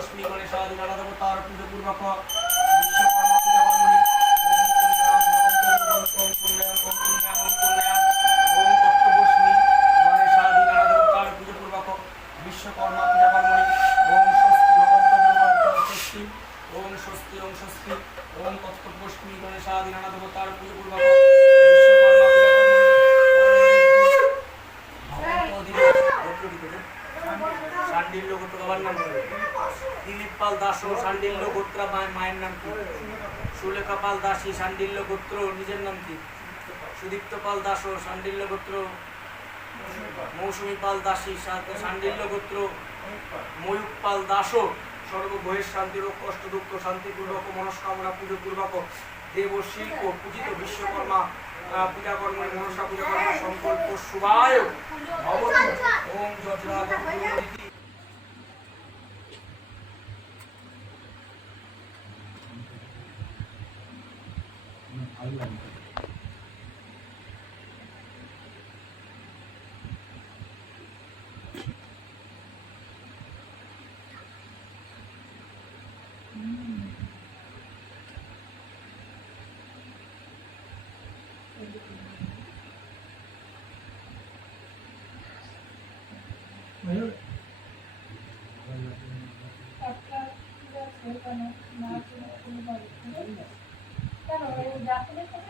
তত্ত্বপুষ্পী গণেশাদি নানা দেবতার পুজো পূর্বক বিশ্বকর্মা পূজা কর্মণি ওম তত্ত্বপুষ্পী গণেশাদি নানা দেবতার পুজো পূর্বক বিশ্বকর্মা পূজা কর্মণি ওম স্বস্তি ভগবন্ত স্বস্তি ওম স্বস্তি ওম স্বস্তি ওম তত্ত্বপুষ্পী গণেশাদি নানা দেবতার পুজো পূর্বক বিশ্বকর্মা পূজা শান্ডিল্য গোত্র বাবার নাম দিলীপ পাল দাস ও শান্ডিল্য গোত্র মায়ের নাম কি? সুলেখা পাল দাসী শান্ডিল্য গোত্র নিজের নাম কি? সুদীপ্ত পাল দাস ও শান্ডিল্য গোত্র মৌসুমী পাল দাসী শান্ডিল্য গোত্র ময়ূক পাল দাস সর্বভয়ের শান্তির ও কষ্ট দুঃখ শান্তিপূর্বক মনস্কামনা পুজো পূর্বক দেব শিল্প পূজিত বিশ্বকর্মা পূজা কর্ম মনসা পূজা কর্ম সংকল্প শুভায় ভবতু ওম যজ্ঞাগতি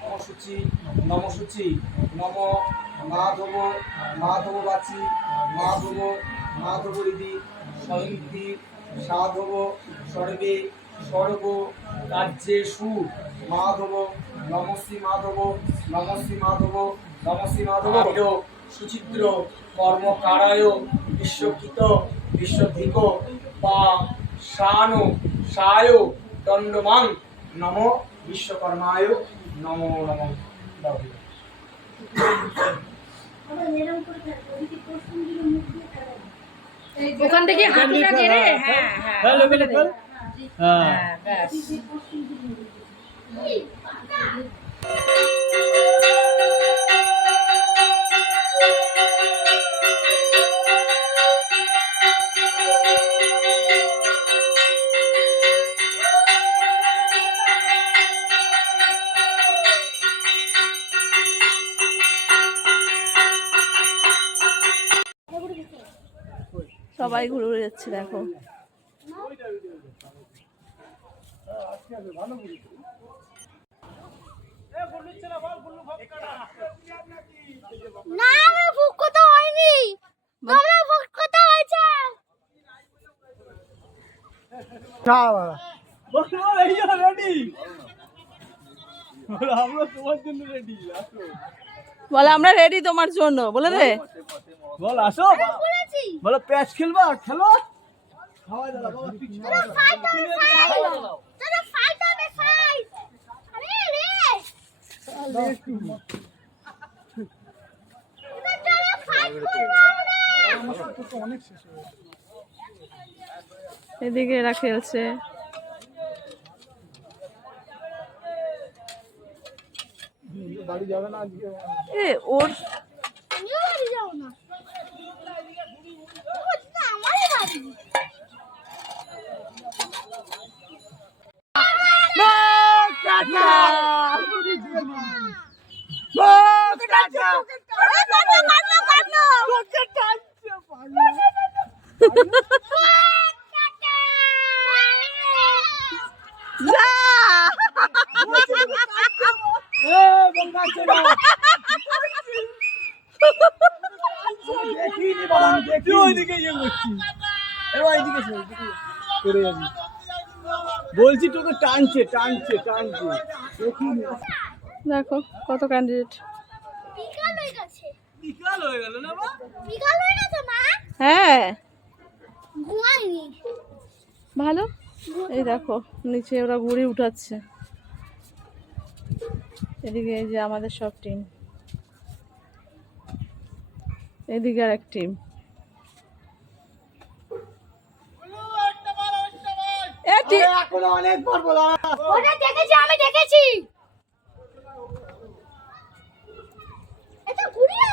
নমসূচি নমসূচি নম মাধব মাধব বাচি মাধব মাধব হৃদি স্বয়ংতি সাধব সর্বে সর্ব কার্যে সু মাধব নমশ্রী মাধব নমশ্রী মাধব নমশ্রী মাধব সুচিত্র কর্মকারায় বিশ্বকৃত বিশ্বধিক বা শান সায় দণ্ডমাং নম বিশ্বকর্মায় নমো নমঃ। ওখান থেকে হাঁটুটা গেড়ে হ্যাঁ হ্যাঁ ব্যাস। সবাই ঘুরে ঘুরে যাচ্ছে দেখো। না আমার ভুক কথা হয়নি, তোমরা ভুক কথা হয়েছে। বলে আমরা রেডি তোমার জন্য, বলে দে বল আসো বলো প্যাচ খেলবা খেলো এদিকে এরা খেলছে। বাড়ি যাবে না আজকে এ ওর যাও না, আমারই বাড়ি। বলছি তোকে টানছে টানছে টানছে দেখো কত ক্যান্ডিডেট। বিকাল হয়ে গেছে, বিকাল হয়ে গেল না মা বিকাল হয়ে গেছে মা। হ্যাঁ ঘুমাইনি ভালো। এই দেখো নিচে ওরা ঘুড়ি উঠাচ্ছে। এদিকে এই যে আমাদের সব টিম, এদিকে আর এক টিম। এখনো অনেকবার বলা ওটা দেখেছি, আমি দেখেছি। এটা ঘুরিয়ে